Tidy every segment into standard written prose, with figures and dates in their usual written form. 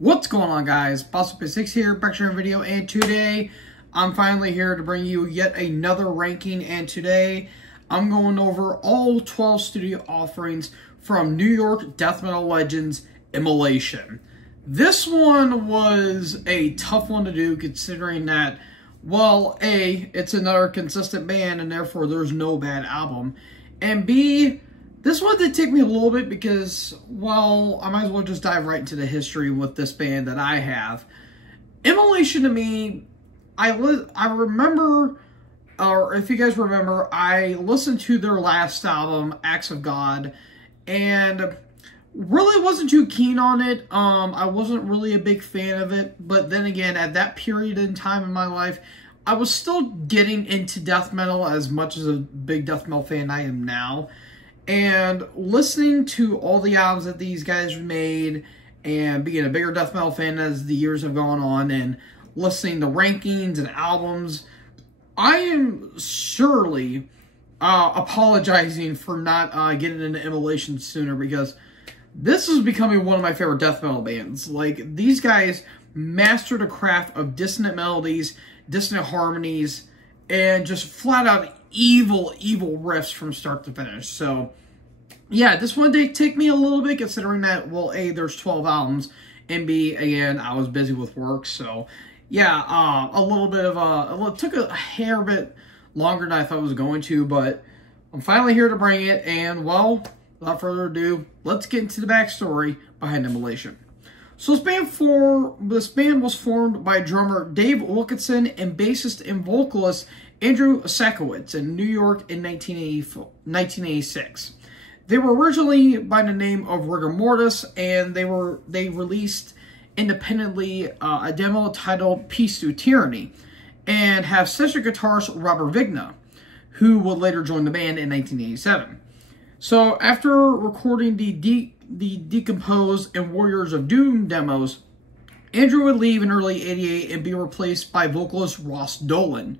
What's going on, guys? Boss6 here, back to another video, and today I'm finally here to bring you yet another ranking, and today I'm going over all 12 studio offerings from New York death metal legends Immolation. This one was a tough one to do, considering that, well, A, it's another consistent band and therefore there's no bad album, and B, this one did take me a little bit because, well, I might as well just dive right into the history with this band that I have. Immolation, to me, I remember, or if you guys remember, I listened to their last album, Acts of God, and really wasn't too keen on it. I wasn't really a big fan of it, but then again, at that period in time in my life, I was still getting into death metal as much as a big death metal fan I am now. And listening to all the albums that these guys made and being a bigger death metal fan as the years have gone on and listening to rankings and albums, I am surely apologizing for not getting into Immolation sooner, because this is becoming one of my favorite death metal bands. Like, these guys mastered the craft of dissonant melodies, dissonant harmonies, and just flat out evil riffs from start to finish. So yeah, this one did take me a little bit, considering that, well, A, there's 12 albums, and B, again, I was busy with work. So yeah, a little bit of it took a hair bit longer than I thought it was going to, but I'm finally here to bring it. And, well, without further ado, let's get into the backstory behind Immolation. So this band was formed by drummer Dave Wilkinson and bassist and vocalist Andrew Sakowitz in New York in 1986. They were originally by the name of Rigor Mortis, and they released independently a demo titled Peace Through Tyranny, and have session guitarist Robert Vigna, who would later join the band in 1987. So after recording the Decomposed and Warriors of Doom demos, Andrew would leave in early '88 and be replaced by vocalist Ross Dolan.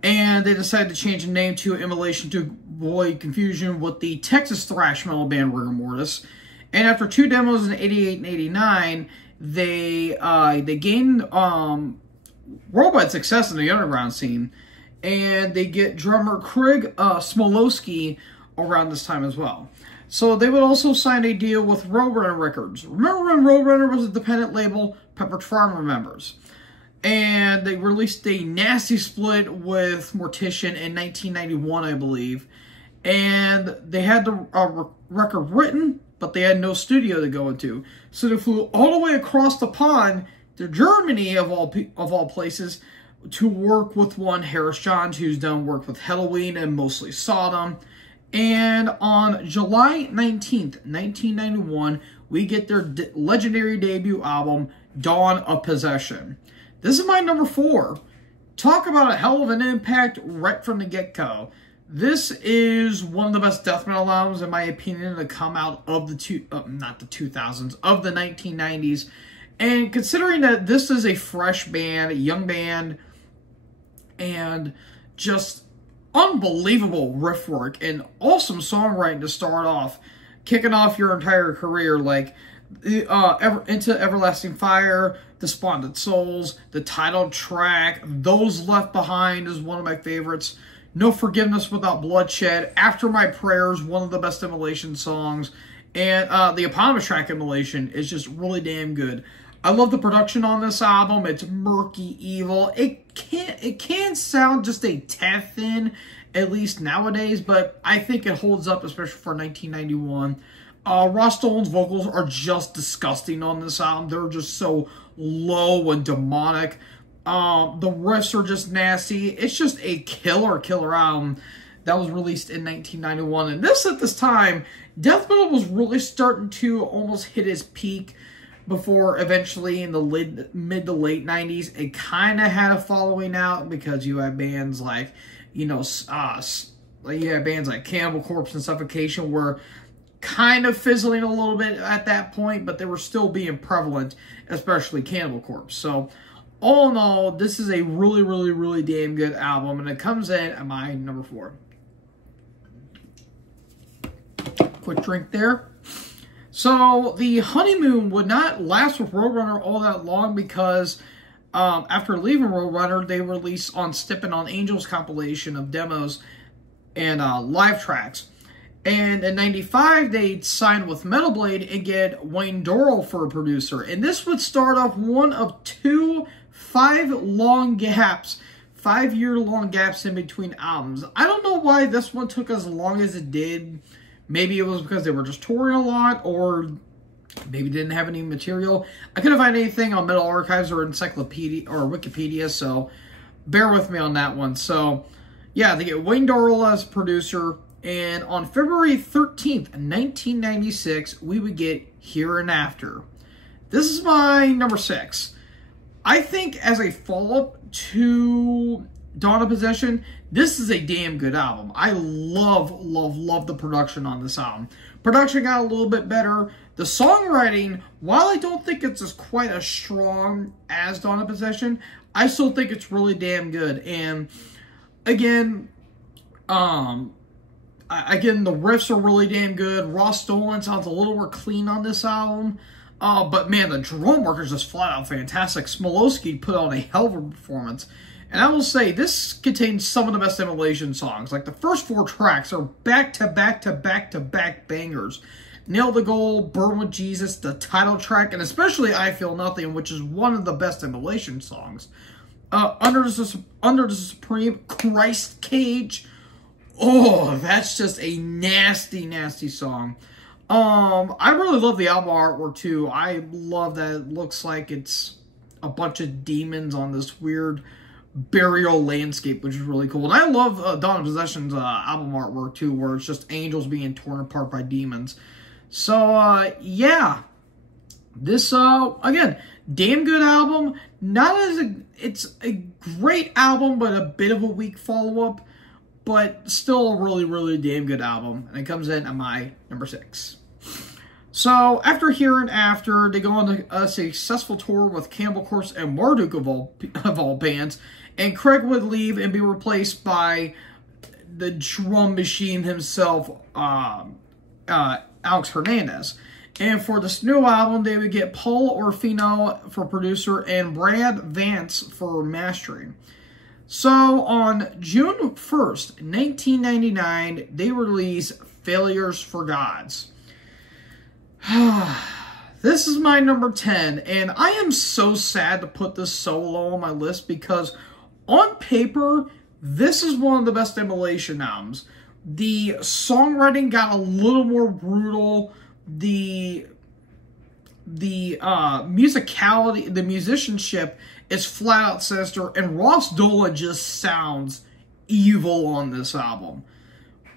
And they decided to change the name to Immolation to avoid confusion with the Texas thrash metal band Rigor Mortis. And after two demos in '88 and '89, they gained worldwide success in the underground scene, and they get drummer Craig Smolowski around this time as well. So they would also sign a deal with Roadrunner Records. Remember when Roadrunner was a dependent label? Pepperidge Farm remembers. And they released a nasty split with Mortician in 1991, I believe. And they had the record written, but they had no studio to go into. So they flew all the way across the pond to Germany, of all places, to work with one Harris Johns, who's done work with Halloween and Mostly Sodom. And on July 19th, 1991, we get their legendary debut album, Dawn of Possession. This is my number 4. Talk about a hell of an impact right from the get-go. This is one of the best death metal albums, in my opinion, to come out of the 1990s. And considering that this is a fresh band, a young band, and just unbelievable riff work and awesome songwriting to start off, kicking off your entire career, like Into Everlasting Fire, Despondent Souls, the title track, Those Left Behind is one of my favorites, No Forgiveness Without Bloodshed, After My Prayers, one of the best Immolation songs, and the eponymous track Immolation is just really damn good. I love the production on this album. It's murky, evil. It can sound just a tad thin, at least nowadays, but I think it holds up, especially for 1991. Ross Dolan's vocals are just disgusting on this album. They're just so low and demonic. The riffs are just nasty. It's just a killer album that was released in 1991. And at this time, death metal was really starting to almost hit its peak, before eventually in the mid to late 90s, it kind of had a following out, because you had bands like, you had bands like Cannibal Corpse and Suffocation were kind of fizzling a little bit at that point, but they were still being prevalent, especially Cannibal Corpse. So all in all, this is a really damn good album, and it comes in at my number 4. Quick drink there. So the honeymoon would not last with Roadrunner all that long because after leaving Roadrunner, they released on Steppin' on Angels compilation of demos and live tracks. And in '95, they signed with Metal Blade and get Wayne Dorrell for a producer. And this would start off one of two 5-year-long gaps in between albums. I don't know why this one took as long as it did. Maybe it was because they were just touring a lot, or maybe didn't have any material. I couldn't find anything on Metal Archives or Encyclopedia or Wikipedia, so bear with me on that one. So, yeah, they get Wayne Dorrell as producer, and on February 13th, 1996, we would get Here and After. This is my number 6. I think as a follow-up to Dawn of Possession, this is a damn good album. I love the production on this album. Production got a little bit better. The songwriting, while I don't think it's quite as strong as Dawn of Possession, I still think it's really damn good. And again, the riffs are really damn good. Ross Dolan sounds a little more clean on this album. But man, the drum work is just flat out fantastic. Smolowski put on a hell of a performance. And I will say, this contains some of the best Immolation songs. Like, the first 4 tracks are back-to-back bangers. Nail the Goal, Burn with Jesus, the title track, and especially I Feel Nothing, which is one of the best Immolation songs. Under the Supreme, Christ Cage. Oh, that's just a nasty song. I really love the album artwork, too. I love that it looks like it's a bunch of demons on this weird burial landscape, which is really cool. And I love Dawn of Possession's album artwork, too, where it's just angels being torn apart by demons. So, yeah. This, again, damn good album. It's a great album, but a bit of a weak follow-up. But still a really damn good album. And it comes in at my number 6. So, after Here and After, they go on a successful tour with Cannibal Corpse and Marduk of all bands. And Craig would leave and be replaced by the drum machine himself, Alex Hernandez. And for this new album, they would get Paul Orfino for producer and Brad Vance for mastering. So, on June 1st, 1999, they release Failures for Gods. This is my number 10, and I am so sad to put this so low on my list because on paper, this is one of the best Immolation albums. The songwriting got a little more brutal. The musicality, the musicianship is flat out sinister, and Ross Dolan just sounds evil on this album.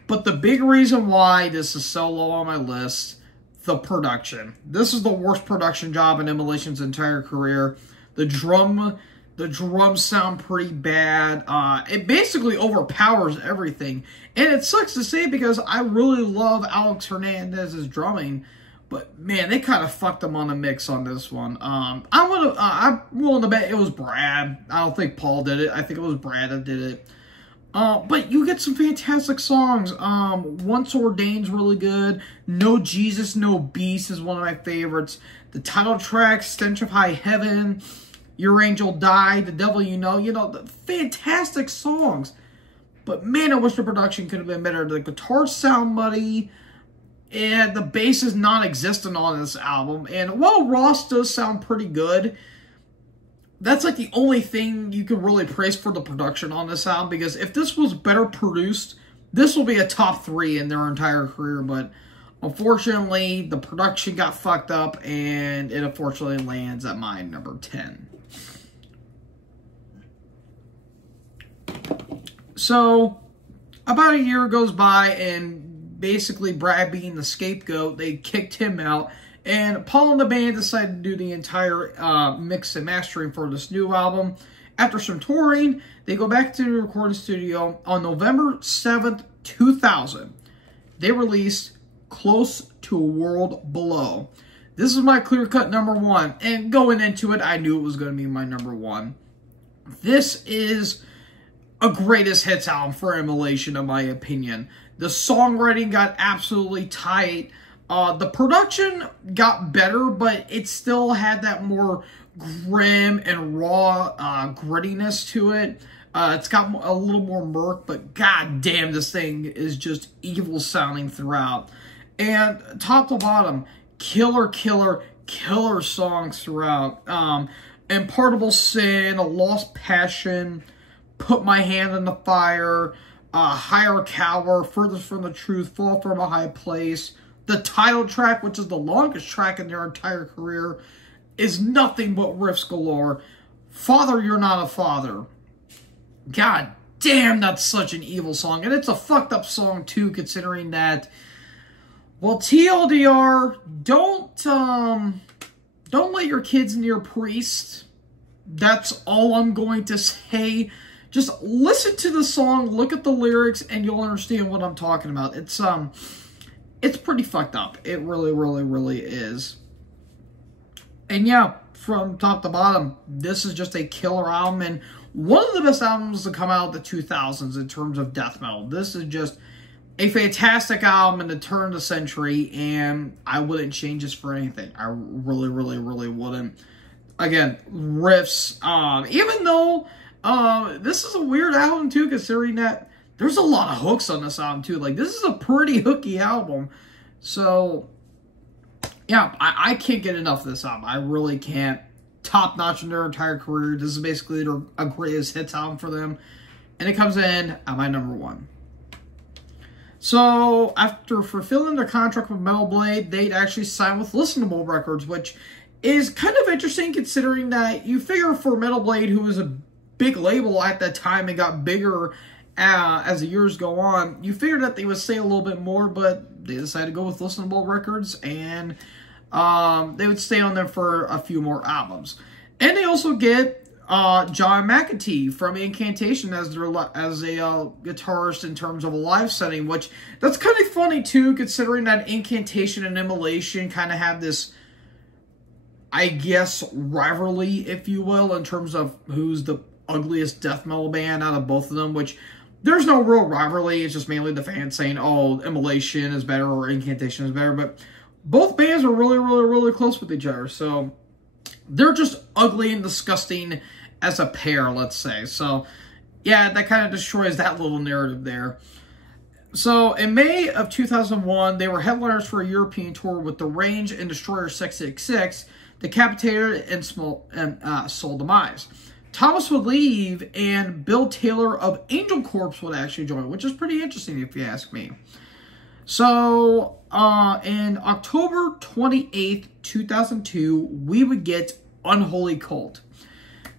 But the big reason why this is so low on my list, the production. This is the worst production job in Immolation's entire career. The drums sound pretty bad. It basically overpowers everything. And it sucks to say because I really love Alex Hernandez's drumming. But, man, they kind of fucked him on the mix on this one. I'm willing to bet it was Brad. I don't think Paul did it. I think it was Brad that did it. But you get some fantastic songs. Once Ordained's really good. No Jesus, No Beast is one of my favorites. The title track, Stench of High Heaven, Your Angel Died, The Devil You Know, the fantastic songs. But man, I wish the production could have been better. The guitars sound muddy, and the bass is non-existent on this album. And while Ross does sound pretty good, that's like the only thing you can really praise for the production on this album, because if this was better produced, this will be a top 3 in their entire career. But unfortunately, the production got fucked up, and it unfortunately lands at my number 10. So, about a year goes by, and basically Brad being the scapegoat, they kicked him out. And Paul and the band decided to do the entire mix and mastering for this new album. After some touring, they go back to the recording studio. On November 7th, 2000, they released Close to a World Below. This is my clear-cut number 1. And going into it, I knew it was going to be my number 1. This is a greatest hits album for Immolation, in my opinion. The songwriting got absolutely tight. The production got better, but it still had that more grim and raw grittiness to it. It's got a little more murk, but god damn, this thing is just evil sounding throughout. And top to bottom, killer songs throughout. Impartable Sin, A Lost Passion, Put My Hand in the Fire, Higher Cower, Furthest from the Truth, Fall from a High Place. The title track, which is the longest track in their entire career, is nothing but riffs galore. Father, You're Not a Father. God damn, that's such an evil song. And it's a fucked up song, too, considering that, well, TLDR, don't let your kids near priests. That's all I'm going to say. Just listen to the song, look at the lyrics, and you'll understand what I'm talking about. It's pretty fucked up. It really is. And yeah, from top to bottom, this is just a killer album, and one of the best albums to come out of the 2000s in terms of death metal. This is just a fantastic album in the turn of the century, and I wouldn't change this for anything. I really wouldn't. Again, riffs, even though this is a weird album too, considering that there's a lot of hooks on this album too. Like, this is a pretty hooky album. So, yeah, I can't get enough of this album. I really can't. Top notch in their entire career. This is basically their greatest hits album for them. And it comes in at my number 1. So, after fulfilling their contract with Metal Blade, they'd actually sign with Listenable Records, which is kind of interesting considering that you figure for Metal Blade, who was a big label at that time and got bigger as the years go on, you figured that they would say a little bit more, but they decided to go with Listenable Records, and they would stay on them for a few more albums. And they also get John McEntee from Incantation as a guitarist in terms of a live setting, which that's kind of funny too, considering that Incantation and Immolation kind of have this, I guess, rivalry, if you will, in terms of who's the ugliest death metal band out of both of them, which there's no real rivalry. It's just mainly the fans saying, oh, Immolation is better or Incantation is better, but both bands are really close with each other, so they're just ugly and disgusting as a pair, let's say. So, yeah, that kind of destroys that little narrative there. So, in May of 2001, they were headliners for a European tour with The Range and Destroyer 666, Decapitated and Soul Demise. Thomas would leave, and Bill Taylor of Angel Corpse would actually join, which is pretty interesting if you ask me. So, in October 28th, 2002, we would get Unholy Cult.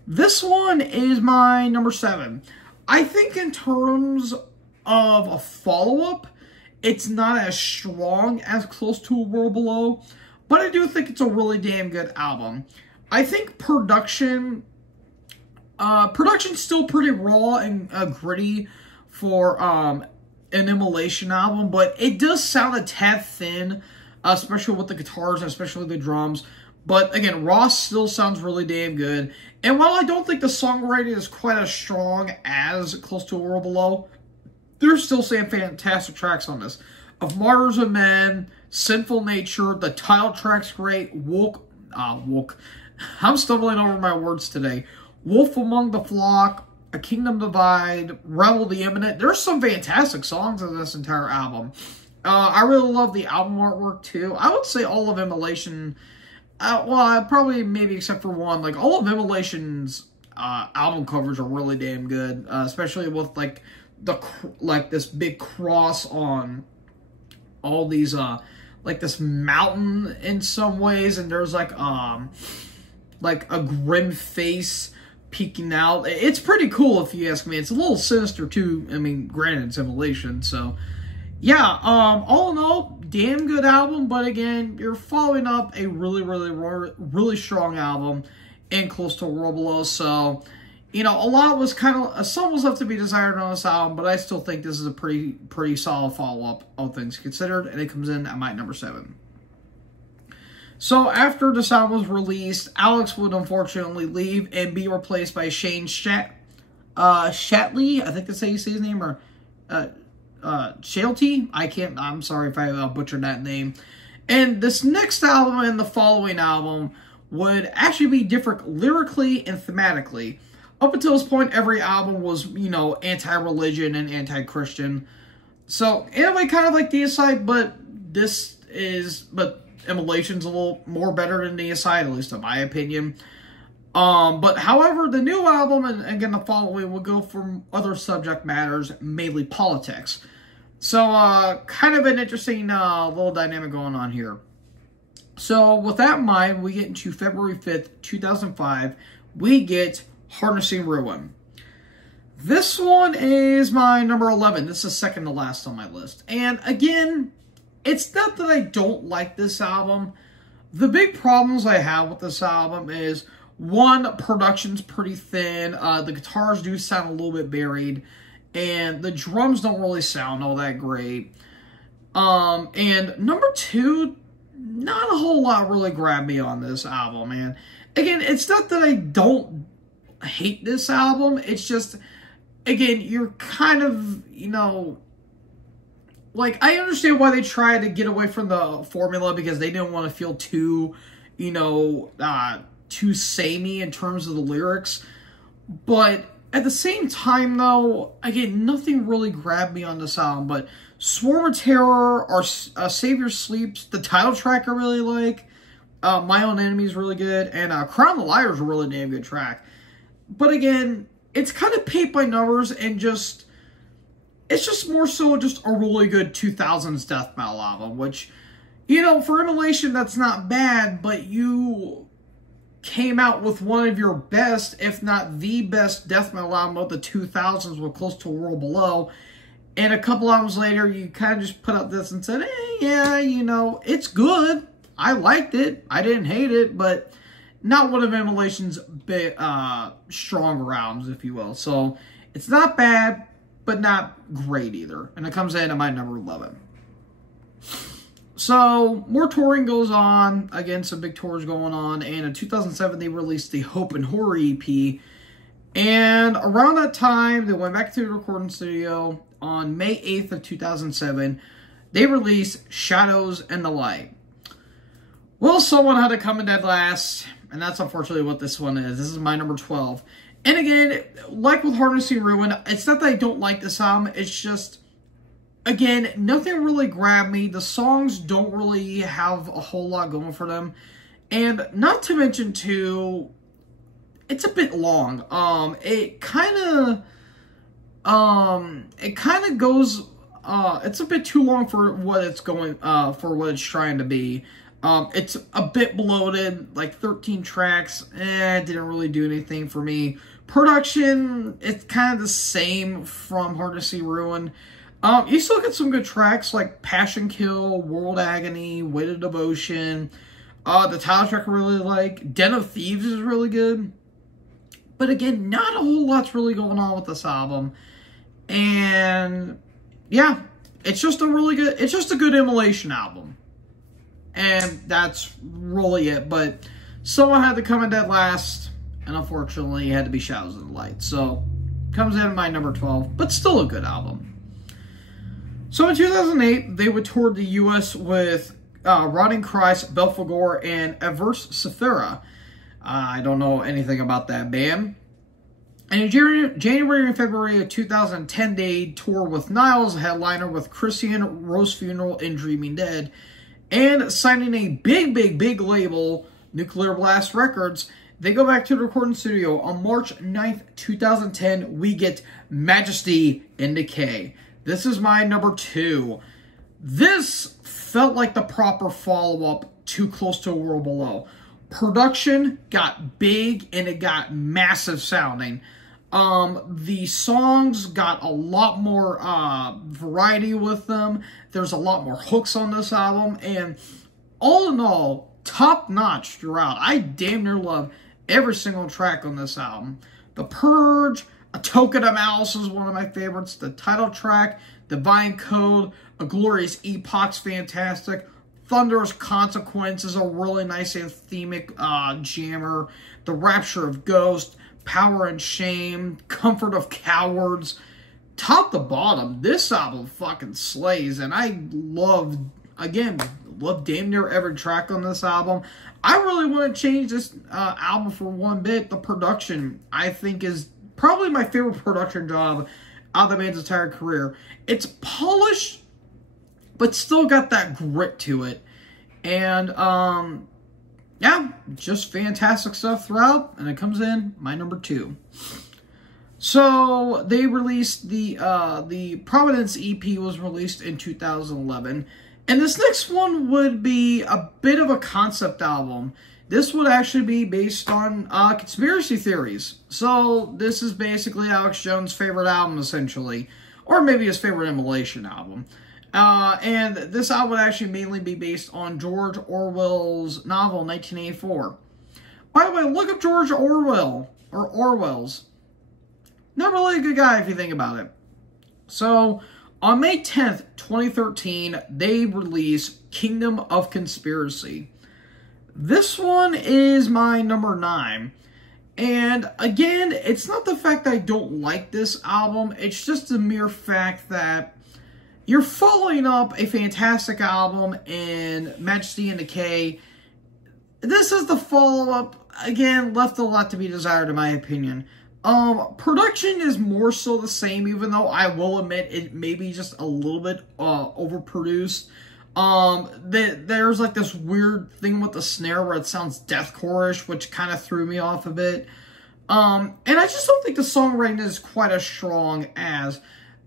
This one is my number 7. I think in terms of a follow-up, it's not as strong as Close to a World Below, but I do think it's a really damn good album. I think production's still pretty raw and gritty for an Immolation album, but it does sound a tad thin, especially with the guitars and especially the drums. But again, Ross still sounds really damn good. And while I don't think the songwriting is quite as strong as Close to a World Below, there's still some fantastic tracks on this. Of Martyrs of Men, Sinful Nature, the title track's great, I'm stumbling over my words today. Wolf Among the Flock, A Kingdom Divide, Revel the Imminent. There's some fantastic songs on this entire album. I really love the album artwork too. I would say all of Immolation, probably maybe except for one, like all of Immolation's album covers are really damn good, especially with like this big cross on all these like this mountain in some ways, and there's like a grim face peeking out. It's pretty cool if you ask me. It's a little sinister too. I mean, granted, it's Immolation, so yeah. All in all, damn good album. But again, you're following up a really strong album in Close to a World Below. So, you know, a lot was some was left to be desired on this album, but I still think this is a pretty solid follow-up, all things considered, and it comes in at my number 7. So after this album was released, Alex would unfortunately leave and be replaced by Shane Shatley, I think that's how you say his name, or Shalty. I'm sorry if I butchered that name. And this next album and the following album would actually be different lyrically and thematically. Up until this point, every album was, you know, anti-religion and anti-Christian. So, in a way, kind of like Deicide, but Immolation's a little more better than Deicide, at least in my opinion. But however, the new album, and again the following, will go from other subject matters, mainly politics. So, kind of an interesting little dynamic going on here. So, with that in mind, we get into February 5th, 2005. We get Harnessing Ruin. This one is my number 11. This is second to last on my list. And again, it's not that I don't like this album. The big problems I have with this album is, one, production's pretty thin. The guitars do sound a little bit buried. And the drums don't really sound all that great. And number two, not a whole lot really grabbed me on this album, man. Again, it's not that I don't hate this album. It's just, again, you're kind of, you know, like, I understand why they tried to get away from the formula because they didn't want to feel too, you know, too samey in terms of the lyrics. But at the same time, though, again, nothing really grabbed me on this album. But Swarm of Terror or Savior Sleeps, the title track I really like. My Own Enemy is really good. And Crown the Liar is a really damn good track. But again, it's kind of paint by numbers and just, it's just more so just a really good 2000s death metal album. Which, you know, for Immolation, that's not bad, but you came out with one of your best, if not the best, death metal album of the 2000s with Close to a World Below. And a couple albums later, you kind of just put out this and said, yeah, you know, it's good. I liked it. I didn't hate it, but not one of Immolation's big, stronger albums, if you will. So, it's not bad, but not great either. And it comes in at my number 11. So, more touring goes on. Again, some big tours going on. And in 2007, they released the Hope and Horror EP. And around that time, they went back to the recording studio. On May 8th of 2007, they released Shadows and the Light. Well, someone had to come in dead last. And that's unfortunately what this one is. This is my number 12. And again, like with Harnessing Ruin, it's not that I don't like this album. It's just, again, nothing really grabbed me. The songs don't really have a whole lot going for them. And not to mention, too, it's a bit long. It kind of goes, it's a bit too long for what it's going, for what it's trying to be. It's a bit bloated, like 13 tracks. It didn't really do anything for me. Production, it's kind of the same from Harnessing Ruin. You still get some good tracks like Passion Kill, World Agony, Weight of Devotion. The title track I really like. Den of Thieves is really good. But again, not a whole lot's really going on with this album. And yeah, it's just a good Immolation album. And that's really it. But someone had to come in dead last. And unfortunately, it had to be Shadows of the Light. So, comes in at my number 12. But still a good album. So, in 2008, they would tour the U.S. with Rotting Christ, Belphegor, and Averse Sephira. I don't know anything about that band. And in January and February of 2010, they toured with Niles, a headliner with Christian, Rose Funeral, and Dreaming Dead. And signing a big label, Nuclear Blast Records, they go back to the recording studio. On March 9th, 2010, we get Majesty in Decay. This is my number 2. This felt like the proper follow-up to Close to a World Below. Production got big and it got massive sounding. The songs got a lot more variety with them. There's a lot more hooks on this album. And all in all, top-notch throughout. I damn near love every single track on this album. The Purge, A Token of Malice is one of my favorites. The title track, Divine Code, A Glorious Epoch's fantastic. Thunderous Consequence is a really nice anthemic jammer. The Rapture of Ghost, Power and Shame, Comfort of Cowards. Top to bottom, this album fucking slays. And I love, again, love damn near every track on this album. I really wouldn't change this album for one bit. The production, I think, is probably my favorite production job out of the band's entire career. It's polished, but still got that grit to it. And, yeah, just fantastic stuff throughout. And it comes in my number 2. So, they released the Providence EP was released in 2011. And this next one would be a bit of a concept album. This would actually be based on conspiracy theories. So, this is basically Alex Jones' favorite album, essentially. Or maybe his favorite Immolation album. And this album would actually mainly be based on George Orwell's novel, 1984. By the way, look up George Orwell, or Orwell's. Not really a good guy if you think about it. So, on May 10th, 2013, they released Kingdom of Conspiracy. This one is my number 9. And again, it's not the fact that I don't like this album. It's just the mere fact that you're following up a fantastic album in Majesty and Decay. This is the follow-up. Again, left a lot to be desired in my opinion. Production is more so the same, even though I will admit it may be just a little bit overproduced. There's like this weird thing with the snare where it sounds deathcore-ish, which kind of threw me off a bit. And I just don't think the songwriting is quite as strong as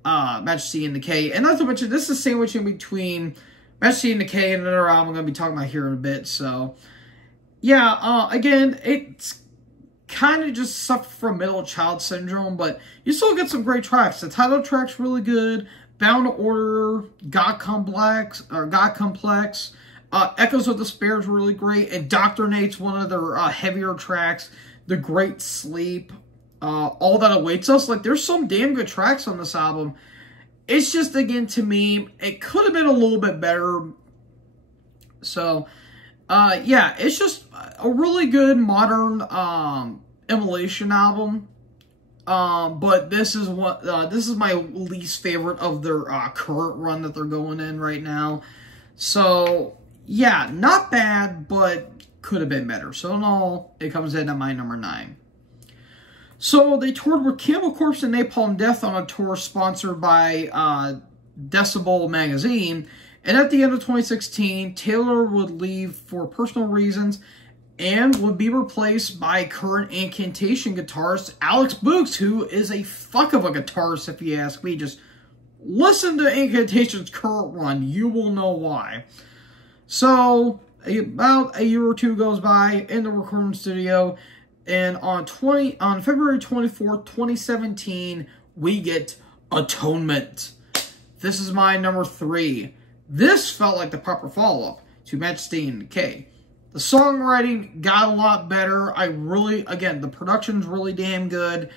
Majesty and Decay. And not to mention, this is sandwiched in between Majesty and Decay and another album I'm going to be talking about here in a bit. So, yeah, again, it's kind of just suffer from middle child syndrome, but you still get some great tracks. The title track's really good. Bound to Order, God Complex, Echoes of Despair is really great, and Doctrinate's one of their heavier tracks. The Great Sleep, All That Awaits Us. Like, there's some damn good tracks on this album. It's just, again, to me, it could have been a little bit better. So, yeah, it's just a really good modern Immolation album. But this is my least favorite of their current run that they're going in right now. So, yeah, not bad, but could have been better. So, in all, it comes in at my number 9. So, they toured with Cannibal Corpse and Napalm Death on a tour sponsored by Decibel magazine. And at the end of 2016, Taylor would leave for personal reasons and would be replaced by current Incantation guitarist Alex Books, who is a fuck of a guitarist, if you ask me. Just listen to Incantation's current run. You will know why. So, about a year or two goes by in the recording studio, and on February 24th, 2017, we get Atonement. This is my number 3. This felt like the proper follow-up to Majesty and Decay. The songwriting got a lot better. Again, the production's really damn good.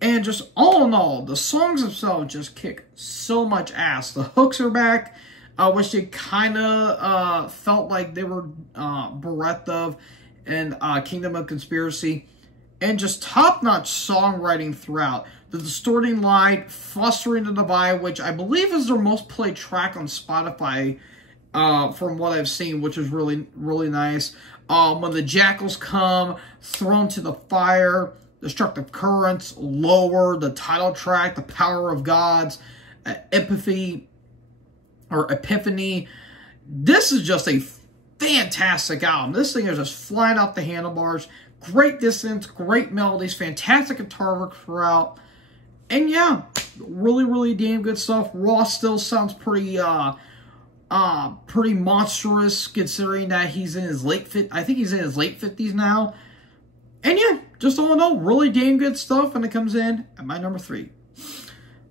And just all in all, the songs themselves just kick so much ass. The hooks are back, which they kind of felt like they were bereft of in Kingdom of Conspiracy. And just top-notch songwriting throughout. The Distorting Light, Flustering the Divide, which I believe is their most played track on Spotify, from what I've seen, which is really, really nice. When the Jackals Come, Thrown to the Fire, Destructive Currents, Lower, the title track, The Power of Gods, Epiphany. This is just a fantastic album. This thing is just flying off the handlebars. Great dissonance, great melodies, fantastic guitar work throughout. And yeah, really, really damn good stuff. Ross still sounds pretty monstrous, considering that he's in his I think he's in his late 50s now. And yeah, just all in all, really damn good stuff, and it comes in at my number 3.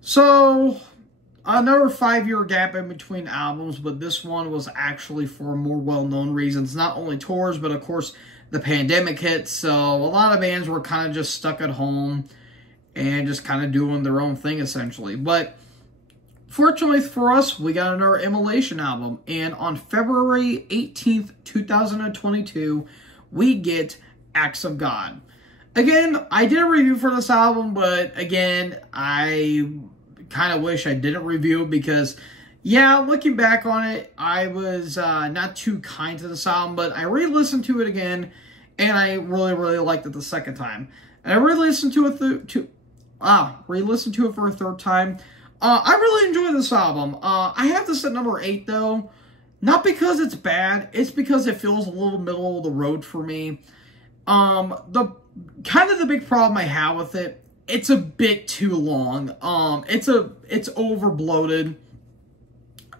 So, another 5-year gap in between albums, but this one was actually for more well-known reasons. Not only tours, but of course, the pandemic hit, so a lot of bands were kind of just stuck at home and just kind of doing their own thing, essentially. But fortunately for us, we got another Immolation album, and on February 18th, 2022, we get Acts of God. Again, I did a review for this album, but again, I kind of wish I didn't review it because Yeah, looking back on it, I was not too kind to this album, but I re-listened to it again, and I really, really liked it the second time. And I re-listened to it re-listened to it for a third time. I really enjoyed this album. I have this at number 8 though, not because it's bad, it's because it feels a little middle of the road for me. The big problem I have with it, it's a bit too long. It's over bloated.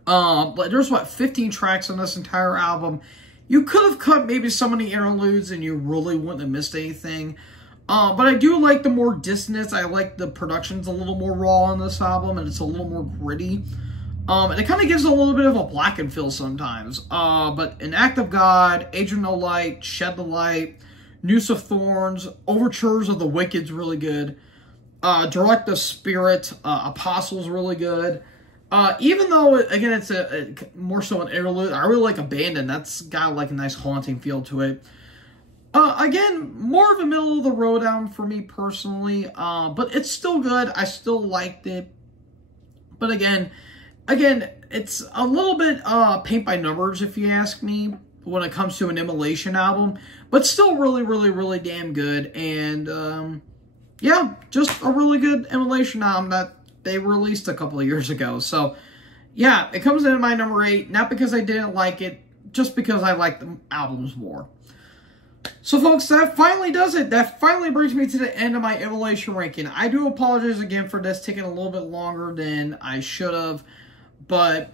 But there's, what, 15 tracks on this entire album. You could have cut maybe some of the interludes and you really wouldn't have missed anything. But I do like the more dissonance. I like the production's a little more raw on this album, and it's a little more gritty. And it kind of gives a little bit of a blackened feel sometimes. But An Act of God, Age of No Light, Shed the Light, Noose of Thorns, Overtures of the Wicked's really good. Direct of Spirit, Apostle's really good. Even though, again, it's a more so an interlude, I really like Abandon. That's got like a nice haunting feel to it. Again, more of a middle of the road album for me personally, but it's still good. I still liked it. But again, it's a little bit paint by numbers, if you ask me, when it comes to an Immolation album, but still really, really, really damn good. And yeah, just a really good Immolation album that they released a couple of years ago. So yeah, it comes in at my number 8, not because I didn't like it, just because I like the albums more. So folks, that finally does it. That finally brings me to the end of my Immolation ranking. I do apologize again for this taking a little bit longer than I should have, but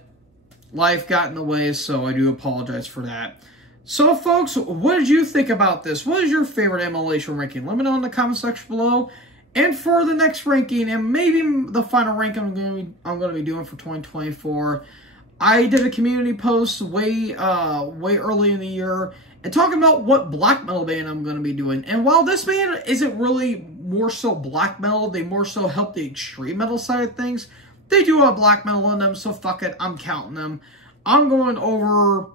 life got in the way, so I do apologize for that. So folks, what did you think about this? What is your favorite Immolation ranking? Let me know in the comment section below. And for the next ranking, and maybe the final rank I'm going to be doing for 2024, I did a community post way early in the year and talking about what black metal band I'm going to be doing. And while this band isn't really more so black metal, they more so help the extreme metal side of things, they do have black metal in them, so fuck it, I'm counting them. I'm going over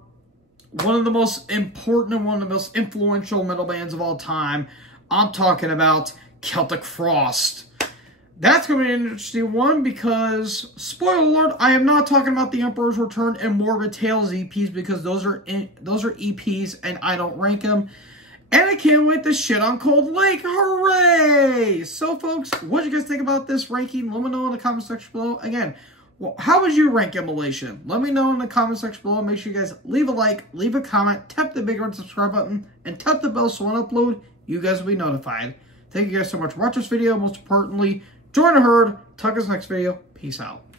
one of the most important and one of the most influential metal bands of all time. I'm talking about Celtic Frost. That's going to be an interesting one because, spoiler alert, I am not talking about The Emperor's Return and Morbid Tales EPs because those are EPs and I don't rank them. And I can't wait to shit on Cold Lake. Hooray! So, folks, what do you guys think about this ranking? Let me know in the comment section below. Again, well, how would you rank Immolation? Let me know in the comment section below. Make sure you guys leave a like, leave a comment, tap the big red subscribe button, and tap the bell so when I upload, you guys will be notified. Thank you guys so much for watching this video. Most importantly, join the herd. Talk to us next video. Peace out.